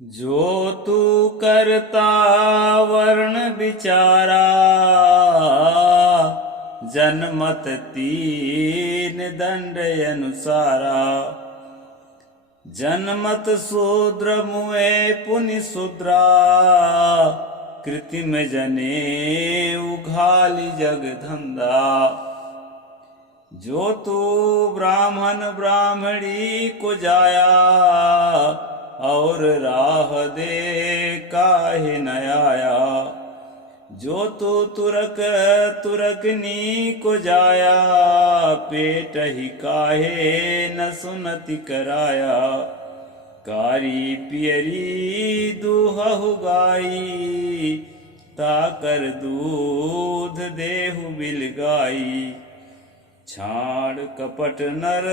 जो तू करता वर्ण विचारा, जन्मत तीन दंड अनुसारा। जन्मत शूद्र मुए पुनि शूद्रा, कृत्रिम जने उघाली जग धंधा। जो तू ब्राह्मण ब्राह्मणी को जाया, और राह दे काहे न आया। जो तू तुरक तुरकनी को जाया, पेट ही काहे न सुनति कराया। कारी पियरी दुहु गाई, ताकर दूध देहु बिलगाई। छाड़ कपट नर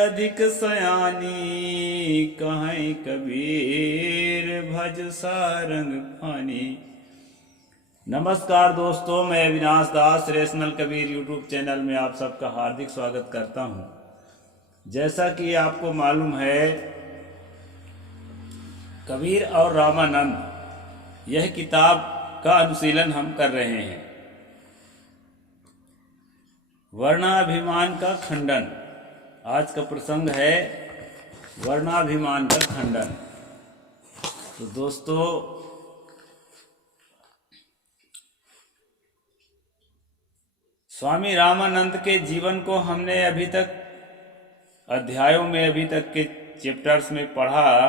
अधिक सयानी, कहीं कबीर भज सारंग पानी। नमस्कार दोस्तों, मैं अविनाश दास रेशनल कबीर यूट्यूब चैनल में आप सबका हार्दिक स्वागत करता हूं। जैसा कि आपको मालूम है, कबीर और रामानंद यह किताब का अनुशीलन हम कर रहे हैं। वर्णाभिमान का खंडन, आज का प्रसंग है वर्णाभिमान का खंडन। तो दोस्तों, स्वामी रामानंद के जीवन को हमने अभी तक अध्यायों में, अभी तक के चैप्टर्स में पढ़ा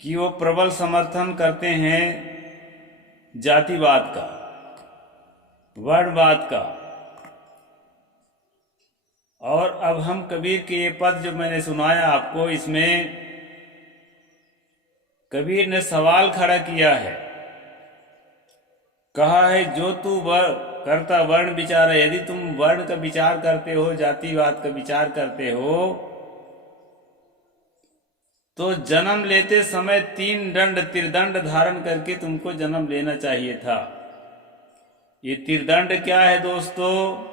कि वो प्रबल समर्थन करते हैं जातिवाद का, वर्णवाद का। और अब हम कबीर के ये पद जो मैंने सुनाया आपको, इसमें कबीर ने सवाल खड़ा किया है। कहा है, जो तू करता वर्ण विचार है, यदि तुम वर्ण का विचार करते हो, जातिवाद का विचार करते हो, तो जन्म लेते समय 3 दंड त्रिदंड धारण करके तुमको जन्म लेना चाहिए था। ये त्रिदंड क्या है दोस्तों?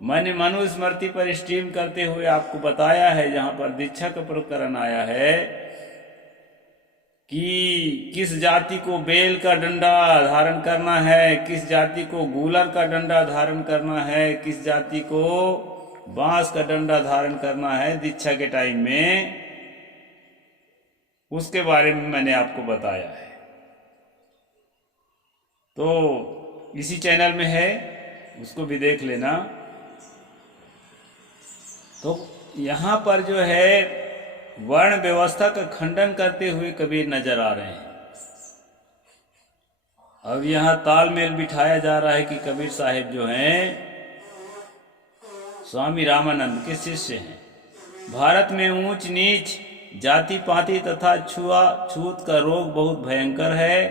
मैंने मनुस्मृति पर स्ट्रीम करते हुए आपको बताया है, जहां पर दीक्षा का प्रकरण आया है कि किस जाति को बेल का डंडा धारण करना है, किस जाति को गूलर का डंडा धारण करना है, किस जाति को बांस का डंडा धारण करना है दीक्षा के टाइम में, उसके बारे में मैंने आपको बताया है। तो इसी चैनल में है, उसको भी देख लेना। तो यहाँ पर जो है वर्ण व्यवस्था का खंडन करते हुए कबीर नजर आ रहे हैं। अब यहाँ तालमेल बिठाया जा रहा है कि कबीर साहिब जो हैं स्वामी रामानंद के शिष्य हैं। भारत में ऊंच नीच, जाति पाति तथा छूत का रोग बहुत भयंकर है।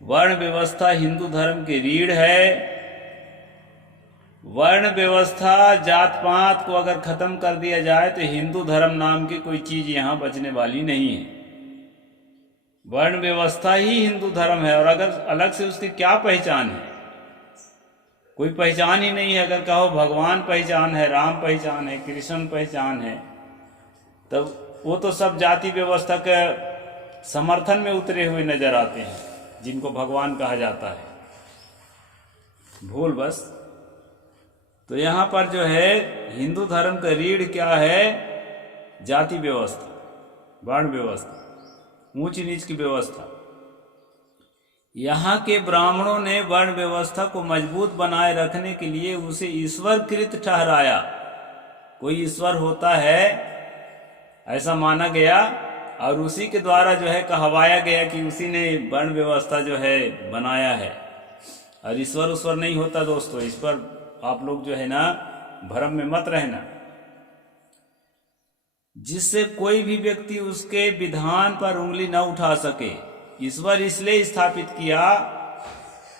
वर्ण व्यवस्था हिंदू धर्म की रीढ़ है। वर्ण व्यवस्था, जात पात को अगर खत्म कर दिया जाए तो हिंदू धर्म नाम की कोई चीज यहाँ बचने वाली नहीं है। वर्ण व्यवस्था ही हिंदू धर्म है, और अगर अलग से उसकी क्या पहचान है? कोई पहचान ही नहीं है। अगर कहो भगवान पहचान है, राम पहचान है, कृष्ण पहचान है, तब वो तो सब जाति व्यवस्था के समर्थन में उतरे हुए नजर आते हैं, जिनको भगवान कहा जाता है। भूल बस। तो यहाँ पर जो है हिंदू धर्म का रीढ़ क्या है? जाति व्यवस्था, वर्ण व्यवस्था, ऊंच नीच की व्यवस्था। यहाँ के ब्राह्मणों ने वर्ण व्यवस्था को मजबूत बनाए रखने के लिए उसे ईश्वरकृत ठहराया। कोई ईश्वर होता है ऐसा माना गया, और उसी के द्वारा जो है कहवाया गया कि उसी ने वर्ण व्यवस्था जो है बनाया है। और ईश्वर उश्वर नहीं होता दोस्तों, इस पर आप लोग जो है ना भ्रम में मत रहना। जिससे कोई भी व्यक्ति उसके विधान पर उंगली न उठा सके। ईश्वर इसलिए स्थापित किया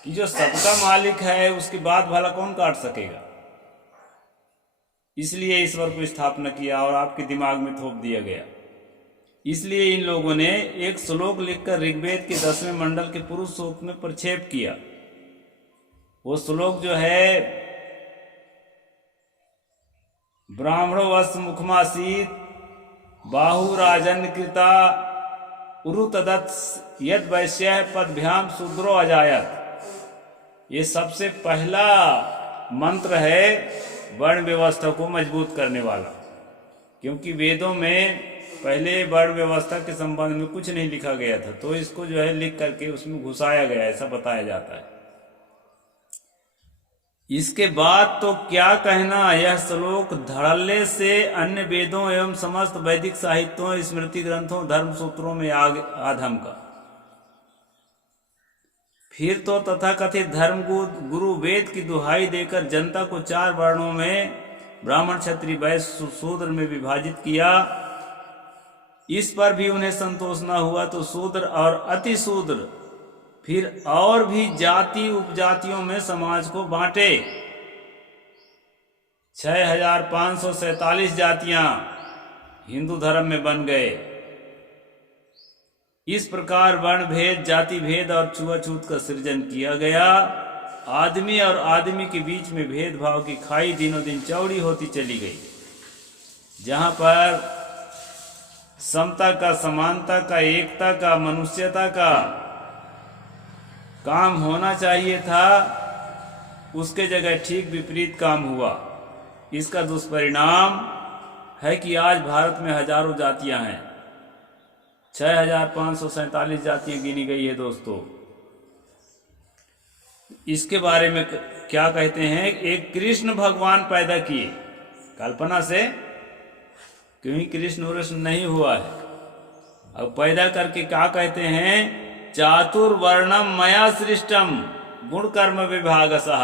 कि जो सबका मालिक है उसकी बात भला कौन काट सकेगा। इसलिए ईश्वर को स्थापना किया और आपके दिमाग में थोप दिया गया। इसलिए इन लोगों ने एक श्लोक लिखकर ऋग्वेद के 10वें मंडल के पुरुष सूक्त में प्रक्षेप किया। वो श्लोक जो है, ब्राह्मणो वस्त मुखमासीत बाहुराजन कृता उरुतदत् यद वैश्य पदभ्याम शूद्रो अजायत। ये सबसे पहला मंत्र है वर्ण व्यवस्था को मजबूत करने वाला, क्योंकि वेदों में पहले वर्ण व्यवस्था के संबंध में कुछ नहीं लिखा गया था, तो इसको जो है लिख करके उसमें घुसाया गया, ऐसा बताया जाता है। इसके बाद तो क्या कहना, यह श्लोक धड़ल्ले से अन्य वेदों एवं समस्त वैदिक साहित्यों, स्मृति ग्रंथों, धर्म सूत्रों में आधम का। फिर तो तथाकथित धर्म गुरु वेद की दुहाई देकर जनता को 4 वर्णों में ब्राह्मण, क्षत्रिय, वैश्य, शूद्र में विभाजित किया। इस पर भी उन्हें संतोष न हुआ तो शूद्र और अति शूद्र, फिर और भी जाति उपजातियों में समाज को बांटे। 6547 जातियां हिंदू धर्म में बन गए। इस प्रकार वर्ण भेद, जाति भेद और छुआछूत का सृजन किया गया। आदमी और आदमी के बीच में भेदभाव की खाई दिनों दिन चौड़ी होती चली गई। जहां पर समता का, समानता का, एकता का, मनुष्यता का काम होना चाहिए था, उसके जगह ठीक विपरीत काम हुआ। इसका दुष्परिणाम है कि आज भारत में हजारों जातियां हैं। 6547 जातियां गिनी गई है दोस्तों। इसके बारे में क्या कहते हैं, एक कृष्ण भगवान पैदा किए कल्पना से, क्योंकि कृष्ण नहीं हुआ है। अब पैदा करके क्या कहते हैं, चातुर्वर्णम मया सृष्टम गुण कर्म विभागसः,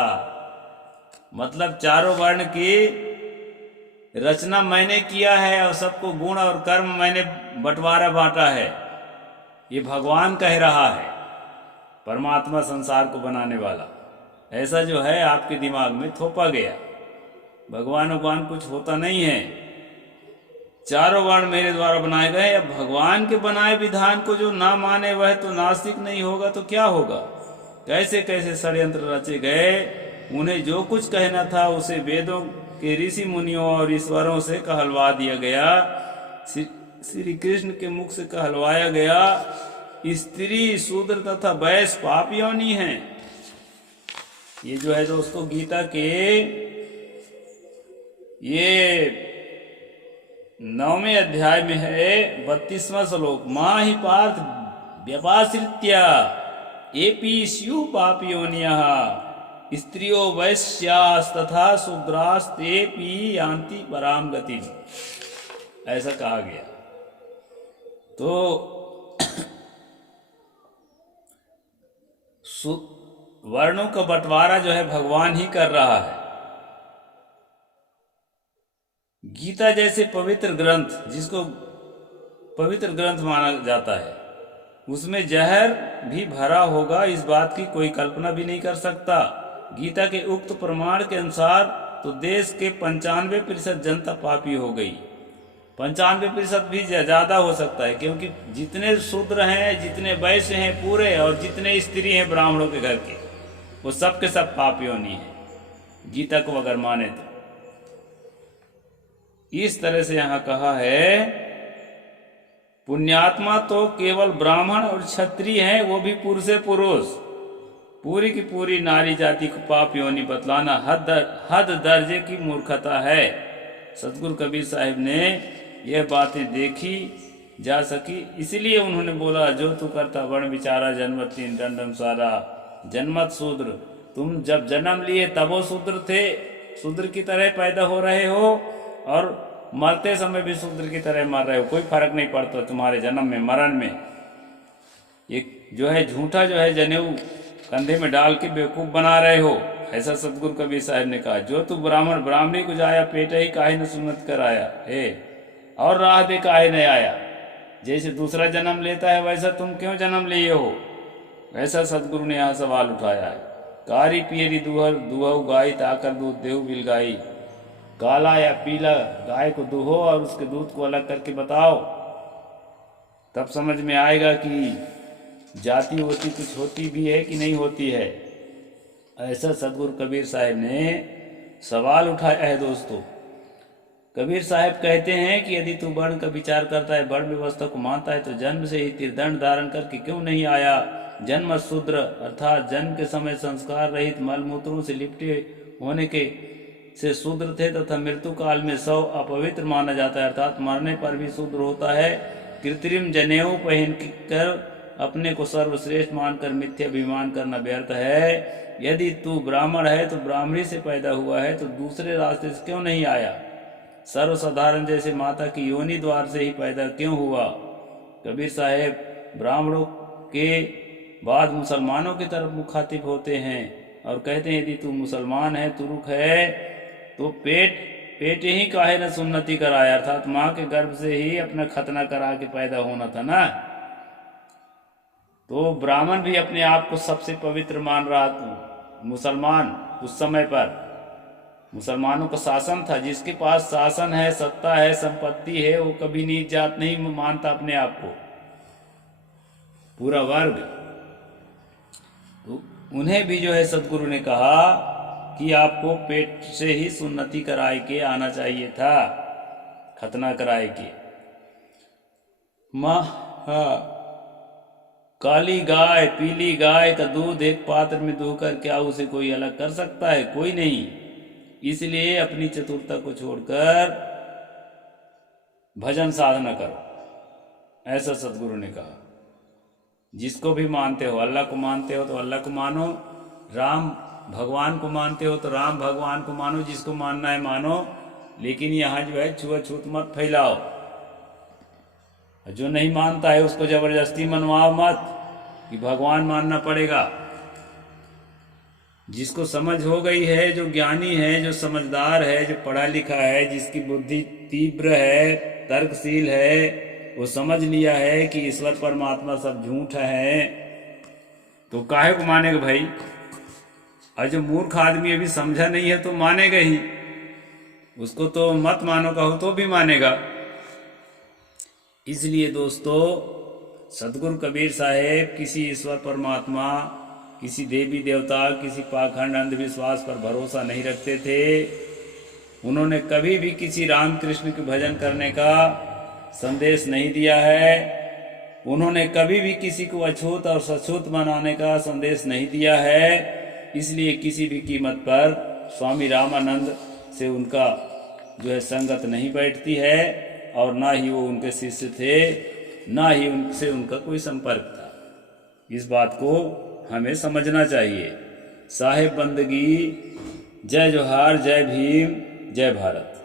मतलब चारों वर्ण की रचना मैंने किया है और सबको गुण और कर्म मैंने बंटवारा बांटा है। ये भगवान कह रहा है, परमात्मा संसार को बनाने वाला। ऐसा जो है आपके दिमाग में थोपा गया, भगवान कुछ होता नहीं है। चारों वर्ण मेरे द्वारा बनाए गए। अब भगवान के बनाए विधान को जो ना माने वह तो नास्तिक नहीं होगा तो क्या होगा। कैसे कैसे षड्यंत्र रचे गए। उन्हें जो कुछ कहना था उसे वेदों के ऋषि मुनियों और ईश्वरों से कहलवा दिया गया, श्री कृष्ण के मुख से कहलवाया गया। स्त्री, शूद्र तथा वैश्य पाप योनि हैं। ये जो है दोस्तों गीता के ये 9वें अध्याय में है 32वां श्लोक। मां ही पार्थ व्यपाश्रित्या एपी स्यु पाप योनियः स्त्रियो वैश्यास्तथा शूद्रास्तेपि यान्ति पराम गति, ऐसा कहा गया। तो वर्णों का बंटवारा जो है भगवान ही कर रहा है। गीता जैसे पवित्र ग्रंथ, जिसको पवित्र ग्रंथ माना जाता है, उसमें जहर भी भरा होगा, इस बात की कोई कल्पना भी नहीं कर सकता। गीता के उक्त प्रमाण के अनुसार तो देश के 95% जनता पापी हो गई। 95% भी ज्यादा हो सकता है, क्योंकि जितने शूद्र हैं, जितने वैश्य हैं पूरे, और जितने स्त्री हैं ब्राह्मणों के घर के, वो सब के सब पाप योनि है गीता को अगर माने तो। इस तरह से यहाँ कहा है, पुण्यात्मा तो केवल ब्राह्मण और क्षत्रिय हैं, वो भी पुरुष से पुरुष। पूरी की पूरी नारी जाति को पाप योनि बतलाना हद दर्जे की मूर्खता है। सतगुरु कबीर साहिब ने यह बातें देखी जा सकी, इसलिए उन्होंने बोला, जो तू करता वर्ण विचारा जन्मत तीन दंडम सारा जन्मत शूद्र। तुम जब जन्म लिए तब वो शूद्र थे, शूद्र की तरह पैदा हो रहे हो, और मरते समय भी शूद्र की तरह मर रहे हो। कोई फर्क नहीं पड़ता तुम्हारे जन्म में मरण में। ये जो है झूठा जो है जनेऊ कंधे में डाल के बेवकूफ बना रहे हो, ऐसा सतगुरु कबीर साहब ने कहा। जो तू ब्राह्मण ब्राह्मणी को जाया, पेट ही काहे न सुन्नत कराया हे, और राह दे काहे न आया। जैसे दूसरा जन्म लेता है वैसा तुम क्यों जन्म लिए हो, ऐसा सतगुरु ने यहाँ सवाल उठाया है। कारी पियरी दुहर दुहऊ गाय ताकर दूध देहु बिल गाई। काला या पीला गाय को दुहो और उसके दूध को अलग करके बताओ, तब समझ में आएगा कि जाति होती कुछ होती भी है कि नहीं होती है। ऐसा सतगुरु कबीर साहब ने सवाल उठाया है दोस्तों। कबीर साहब कहते हैं कि यदि तू वर्ण का विचार करता है, वर्ण व्यवस्था को मानता है, तो जन्म से ही त्रिदंड धारण करके क्यों नहीं आया? जन्म शूद्र अर्थात जन्म के समय संस्कार रहित मलमूत्रों से लिपटे होने के से शूद्र थे, तथा मृत्यु काल में शव अपवित्र माना जाता है, अर्थात मरने पर भी शूद्र होता है। कृत्रिम जनेऊ पहन कर अपने को सर्वश्रेष्ठ मानकर मिथ्या अभिमान करना व्यर्थ है। यदि तू ब्राह्मण है तो ब्राह्मणी से पैदा हुआ है, तो दूसरे रास्ते से क्यों नहीं आया? सर्वसाधारण जैसे माता की योनि द्वार से ही पैदा क्यों हुआ? कबीर साहेब ब्राह्मणों के बाद मुसलमानों की तरफ मुखातिब होते हैं और कहते हैं, यदि तू मुसलमान है, तुरुक है, तो पेट ही काहे न सुन्नति कराया, अर्थात माँ के गर्भ से ही अपना खतना करा के पैदा होना था ना। तो ब्राह्मण भी अपने आप को सबसे पवित्र मान रहा था। मुसलमान उस समय पर मुसलमानों का शासन था, जिसके पास शासन है, सत्ता है, संपत्ति है, वो कभी नीच जात नहीं मानता अपने आप को, पूरा वर्ग। तो उन्हें भी जो है सदगुरु ने कहा कि आपको पेट से ही सुन्नति कराए के आना चाहिए था, खतना कराए के। काली गाय पीली गाय का दूध एक पात्र में दूहकर क्या उसे कोई अलग कर सकता है? कोई नहीं। इसलिए अपनी चतुरता को छोड़कर भजन साधना करो, ऐसा सदगुरु ने कहा। जिसको भी मानते हो, अल्लाह को मानते हो तो अल्लाह को मानो, राम भगवान को मानते हो तो राम भगवान को मानो, जिसको मानना है मानो, लेकिन यहाँ जो है छुआछूत मत फैलाओ। जो नहीं मानता है उसको जबरदस्ती मनवाओ मत कि भगवान मानना पड़ेगा। जिसको समझ हो गई है, जो ज्ञानी है, जो समझदार है, जो पढ़ा लिखा है, जिसकी बुद्धि तीव्र है, तर्कशील है, वो समझ लिया है कि ईश्वर परमात्मा सब झूठ है, तो काहे को मानेगा भाई? और जो मूर्ख आदमी अभी समझा नहीं है तो मानेगा ही, उसको तो मत मानो कहो तो भी मानेगा। इसलिए दोस्तों, सदगुरु कबीर साहेब किसी ईश्वर परमात्मा, किसी देवी देवता, किसी पाखंड अंधविश्वास पर भरोसा नहीं रखते थे। उन्होंने कभी भी किसी राम कृष्ण के भजन करने का संदेश नहीं दिया है। उन्होंने कभी भी किसी को अछूत और सछूत बनाने का संदेश नहीं दिया है। इसलिए किसी भी कीमत पर स्वामी रामानंद से उनका जो है संगत नहीं बैठती है, और ना ही वो उनके शिष्य थे, ना ही उनसे उनका कोई संपर्क था। इस बात को हमें समझना चाहिए। साहेब बंदगी। जय जोहार, जय भीम, जय भारत।